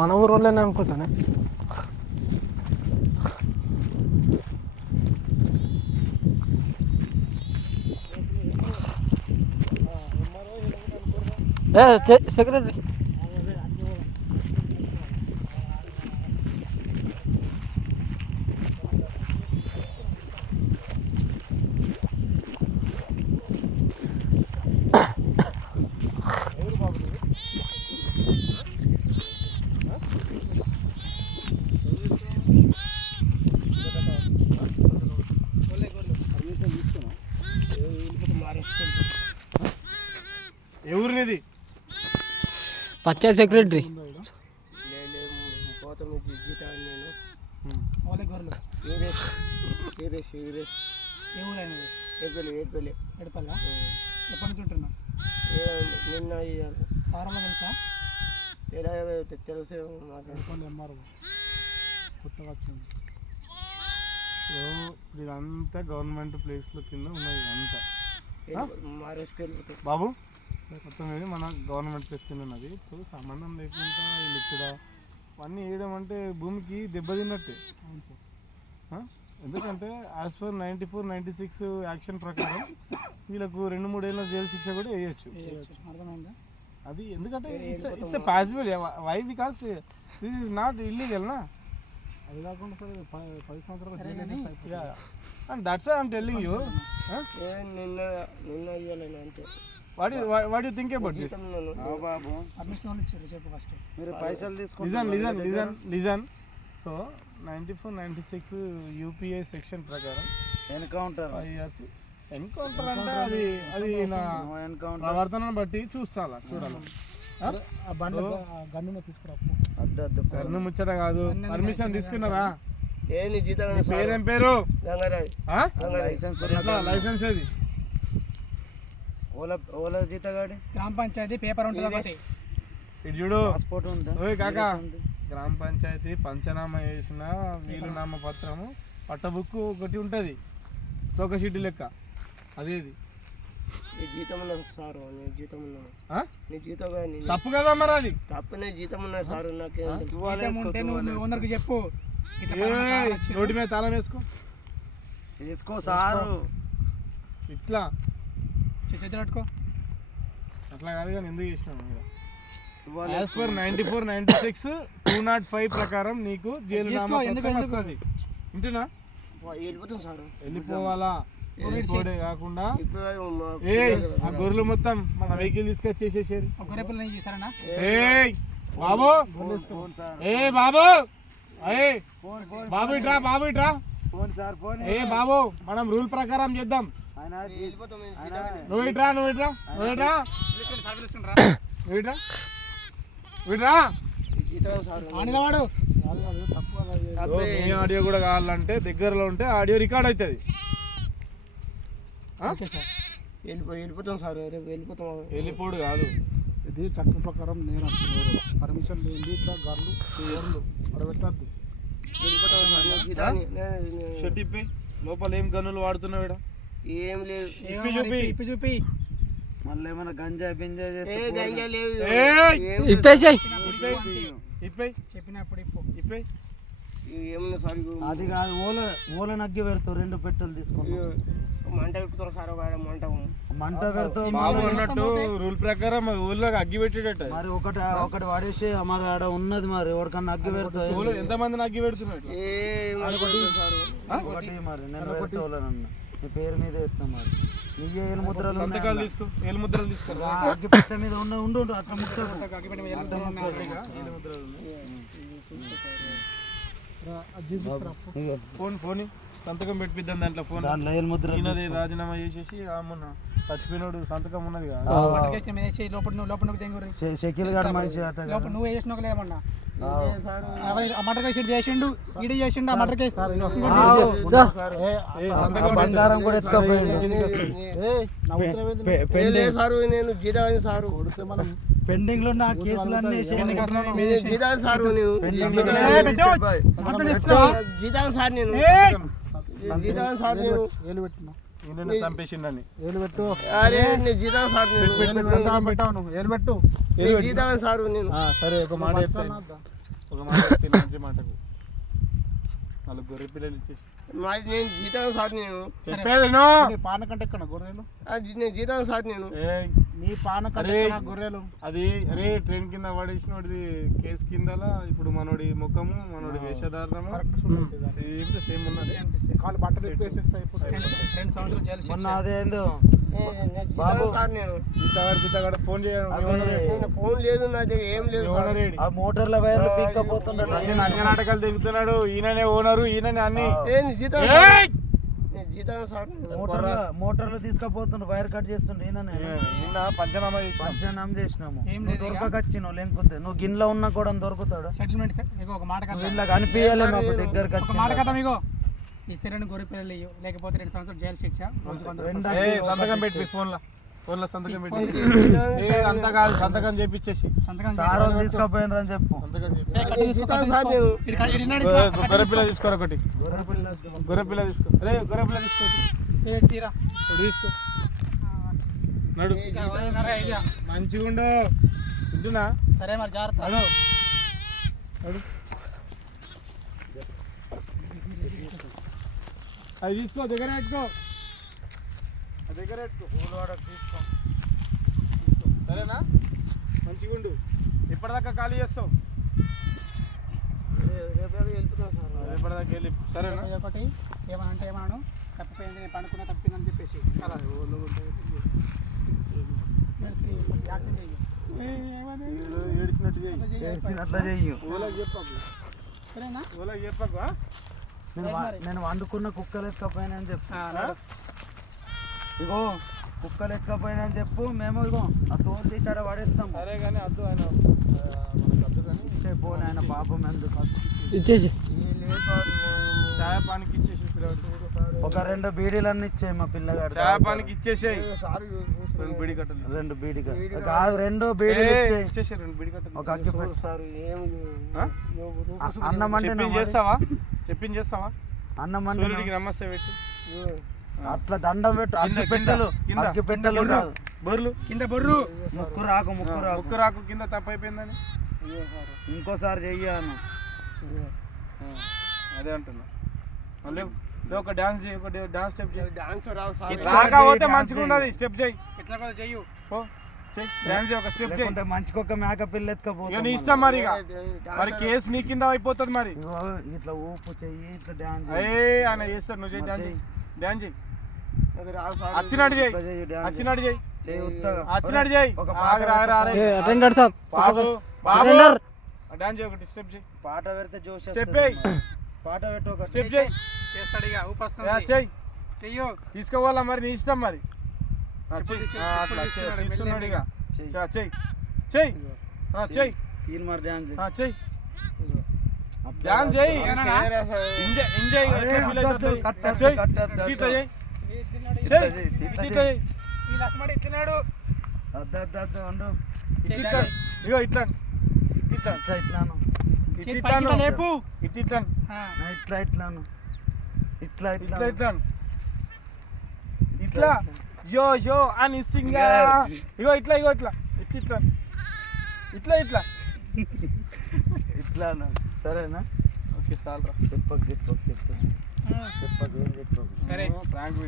మన ఊరు వాళ్ళని అనుకుంటానే. సెక్రటరీ ఎవరినిది? పంచాయత్ సెక్రటరీ. తెలుసు కొత్తగా వచ్చింది. ఇదంతా గవర్నమెంట్ ప్లేస్లో కింద ఉన్నది అంతా బాబు. మొత్తం ఇది మన గవర్నమెంట్ ప్లేస్ కింద ఉన్నది. ఇప్పుడు సంబంధం లేకుండా వీళ్ళు ఇక్కడ అన్నీ వేయడం అంటే భూమికి దెబ్బతిన్నట్టే. అవును సార్. ఎందుకంటే యాజ్ పర్ 94-96 యాక్షన్ ప్రకారం వీళ్ళకు 2-3 ఏళ్ళ జైలు శిక్ష కూడా వేయచ్చు. అది ఎందుకంటే it's a possible. Why? Because this is not illegal నా. అది కాకుండా సార్ 10 సంవత్సరాలు and that's why I am telling you. What do you think about this? Listen. So 94-96 UPA section ప్రకారం ఎన్కౌంటర్ 5 years. ఎన్కౌంటర్ అంటే అది నా ప్రవర్తనను బట్టి చూడాలి. గన్ను ముచ్చట కాదు. పర్మిషన్ తీసుకున్నారా? పేరేం పేరు? లైసెన్స్ ఏది? ఓలా జీతగాడి గ్రామ పంచాయతీ పేపర్ ఉంటుంది ఒకటి. ఇది చూడు, పాస్పోర్ట్ ఉందా? ఓయ్ కాకా, గ్రామ పంచాయతీ పంచనామా చేసిన వీలునామా పత్రము పట్టబుక్ ఒకటి ఉంటుంది, తోక షీట్ లెక్క. అదేది జీతం ఉన్నది సార్. జీతం ఉన్నది తప్పు కదా మరి. అది తప్పునే జీతం ఉన్నది సార్. నాకు చెప్పు. రోడ్డు మీద తాళం వేసుకో సారు. ఇట్లా చేతులట్టుకో. అట్లా కాదు కానీ ఎందుకు చేసినాను? యాజ్ పర్ 94-96 205 ప్రకారం నీకు జైలు వస్తుంది. వింటున్నా? వెళ్ళిపోవాలా? వెళ్ళిపోవడే కాకుండా ఆ గొర్రెలు మొత్తం మన వెహికల్ తీసుకొచ్చేసేసారు. బాబు బాబు బాబు ఇట్రా, బాబు ఇట్రా. బాబు మనం రూల్ ప్రకారం చేద్దాం. నువ్వు ఇట్రా. ఆడియో కూడా కావాలంటే దగ్గరలో ఉంటే ఆడియో రికార్డ్ అవుతుంది. వెళ్ళిపోతాం సార్. వెళ్ళిపోడు కాదు, ఇది చట్టం ప్రకారం నేను పర్మిషన్ లేని ఇట్లా గర్లు అడబెట్టద్దు. షర్ట్ లోపల ఏం గన్నులు వాడుతున్నావు? ఏం లేదు. చూపి మళ్ళీ ఏమైనా గంజా పింజా చేసి చెప్పినప్పుడు ఏమన్నా సార్. అది కాదు, ఓల నగ్గి పెడతావు. 2 పెట్టెలు తీసుకుంటావు. మంట పెట్టుతారు సార్. మంట పెడతావు అన్నట్టు రూల్ ప్రకారం ఊళ్ళో అగ్గి పెట్టేటట్టు. మరి ఒకటి వాడేసి మరి ఆడ ఉన్నది. మరి ఎవరికన్నా అగ్గి పెడతావు. ఎంతమందిని అగ్గి పెడుతున్నారు? ఒకటి మరి నేను పెడతావులేనన్న. నీ పేరు మీద వేస్తాం. మరి నీ ఏలు ముద్రలు సంతకాలు తీసుకో. ఏలు ముద్రలు తీసుకో. అగ్గి పెట్టె మీద ఉండు అట్లా ముద్ర. ఫోన్ సంతకం పెట్టిద్దాం దాంట్లో. ఫోన్ రాజీనామా చేసేసి మొన్న చచ్చిపోయినోడు సంతకం ఉన్నది కదా. షకీల్ గారు మంచి నువ్వు వేసినలేమన్నా మటర్ కేసు చేసిండు. ఈడీ చేసిండు ఆ మటర్ కేసు. బంగారం కూడా ఎత్తుకపోయింది. పెండింగ్ లో ఉన్న కేసులన్నీ ఈయన చంపేసిండని ఏలు పెట్టు అరే నేను జీతం సార్ నేను సంతకం పెట్టావు నువ్వు ఏలు పెట్టు నేను జీతం సార్ నేను సరే ఒక మాట చెప్తాను ఒక మాట చెప్తే మంచి మాటకు 4 గొర్రె పిల్లలు ఇచ్చేసి మాది నేను జీతం సార్ నేను చెప్పేది నీ పాన కంటే ఎక్కడ గొర్రెలు నేను జీతం సార్ నేను నీ పాన కంటే ఎక్కడ గొర్రెలు అది అరే ట్రైన్ కింద పడేసిన వాడిది కేసు కిందలా ఇప్పుడు మనోడి ముఖము మనోడి వేషధారణము సేమ్ ఉన్నది కాళ్ళు బట్టలు ఎత్తేసేస్తాయి మొన్న అదేందో సార్ నేను ఇంతగాడు ఫోన్ చేయాలి ఫోన్ లేదు నా దగ్గర ఏం లేదు ఆ మోటార్ల వైర్లు పీక్కపోతుంటాడు అన్ని నాటకాలు దిగుతున్నాడు ఈయననే ఓనరు ఈయననే అన్ని మోటార్లు తీసుకుపోతుండు వైర్ కట్ చేస్తుండే నిన్న పంచనామా చేసినాము దొరకకొచ్చినావు లేకపోతే నువ్వు గిన్నెలో ఉన్నా కూడా దొరుకుతాడు సెటిల్మెంట్ ఒక మాట ఇలా కనిపించాలి మాకు దగ్గరకు ఒక మాట కదా మీకు ఈ శరీరం గొర్రె పిల్లలు ఇయ్యు లేకపోతే 2 సంవత్సరాలు జైలు శిక్ష సంతకం పెట్టి ఫోన్లో సంతకం పెట్టి అంత కాదు సంతకం చేపించేసి సంతకం తీసుకుపోయినరు అని చెప్పు గొర్రె పిల్ల తీసుకోరు ఒకటి గొర్రె పిల్ల తీసుకో అరే గొర్రె పిల్ల తీసుకో తీరా తీసుకో నడు మంచిగా ఉండు ఉంటున్నా సరే మరి జాగ్రత్త నడు అది తీసుకో దగ్గర పెట్టుకో దగ్గర పెట్టుకో తీసుకో సరేనా మంచిగా ఉండు ఎప్పటిదాకా ఖాళీ చేస్తావు రేపటిదాకా వెళ్ళి సరేనా ఒకటి ఏమనంటే ఏమన్నాను తప్పిపోయింది నేను పండుకున్నా తప్పిందని చెప్పేసి అలా యాక్షన్ చెయ్యి ఏడ్చినట్లా చెయ్యి సరేనా చెప్పకు నేను వండుకున్న కుక్కలు ఎక్కపోయినా అని చెప్పు ఇగో కుక్కలు ఎక్కపోయినా అని చెప్పు మేము ఇగో ఆ తోలు తీసాడ పడేస్తాం సరే కానీ అద్దు ఆయన అద్దు కానీ పోనీ ఆయన పాపం ఎందుకు ఇచ్చేసి చాయ పానికి ఇచ్చేసి ఒక 2 బీడీలన్నీ ఇచ్చేయి మా పిల్లగాడు చాయ పానికి ఇచ్చేసేయి 2 బీడీ కట్టలు 2 బీడీ కాదు 2 బీడీలు ఇచ్చేసి 2 బీడీ కట్టలు ఒక అగ్గి అన్నం అంటే చెప్పించేస్తావా అన్నం అంటే నమస్తే పెట్టు అట్లా దండం పెట్టు అగ్గి పెట్టలు అగ్గి పెట్టలు బొర్లు కింద బొర్రు ముక్కు రాకు కింద తప్పైపోయిందని ఇంకోసారి చెయ్యాను అదే అంటున్నా మళ్ళీ ఒక డాన్స్ చేయి ఒక డాన్స్ స్టెప్ చేయి పోతే మంచిగా ఉన్నది స్టెప్ చేయి ఇట్లా కూడా చెయ్యు డాన్స్ చేయి ఒక స్టెప్ చేయి మంచికొక మేక పిల్ల ఎత్తుకపోతే నీ ఇష్టం మరి కేసు నీ కింద అయిపోతుంది మరి ఇట్లా ఊపు చెయ్యి ఇట్లా డాన్స్ ఆయన చేస్తాడు నువ్వు చేయి డాన్స్ చేయి వచ్చినట్టు చేయి వచ్చినట్టు చేయి వచ్చినట్టు చేయి డాన్స్ చేయి ఒకటి స్టెప్ చేయి పాట పెడితే జోష్ స్టెప్ పాట పెట్టు ఒక స్టెప్ చేయి చేస్తాడు ఇక ఊపొస్తుంది చెయ్యి చెయ్యు తీసుకోవాలా మరి నీ ఇష్టం మరి తీస్తున్నాడు ఇక చెయ్యి చెయ్యి చెయ్యి తీన్ మరి డాన్స్ చెయ్యి డాన్స్ చేయి ఎంజాయ్ ఇగో ఇట్లా ఇట్లాను ఇట్లా యో యో అని సింగా ఇగో ఇట్లా ఇట్లాను సరేనా ఓకే సాల్రా చెప్పకు ఏం చెప్పకు సరే ప్రాంక్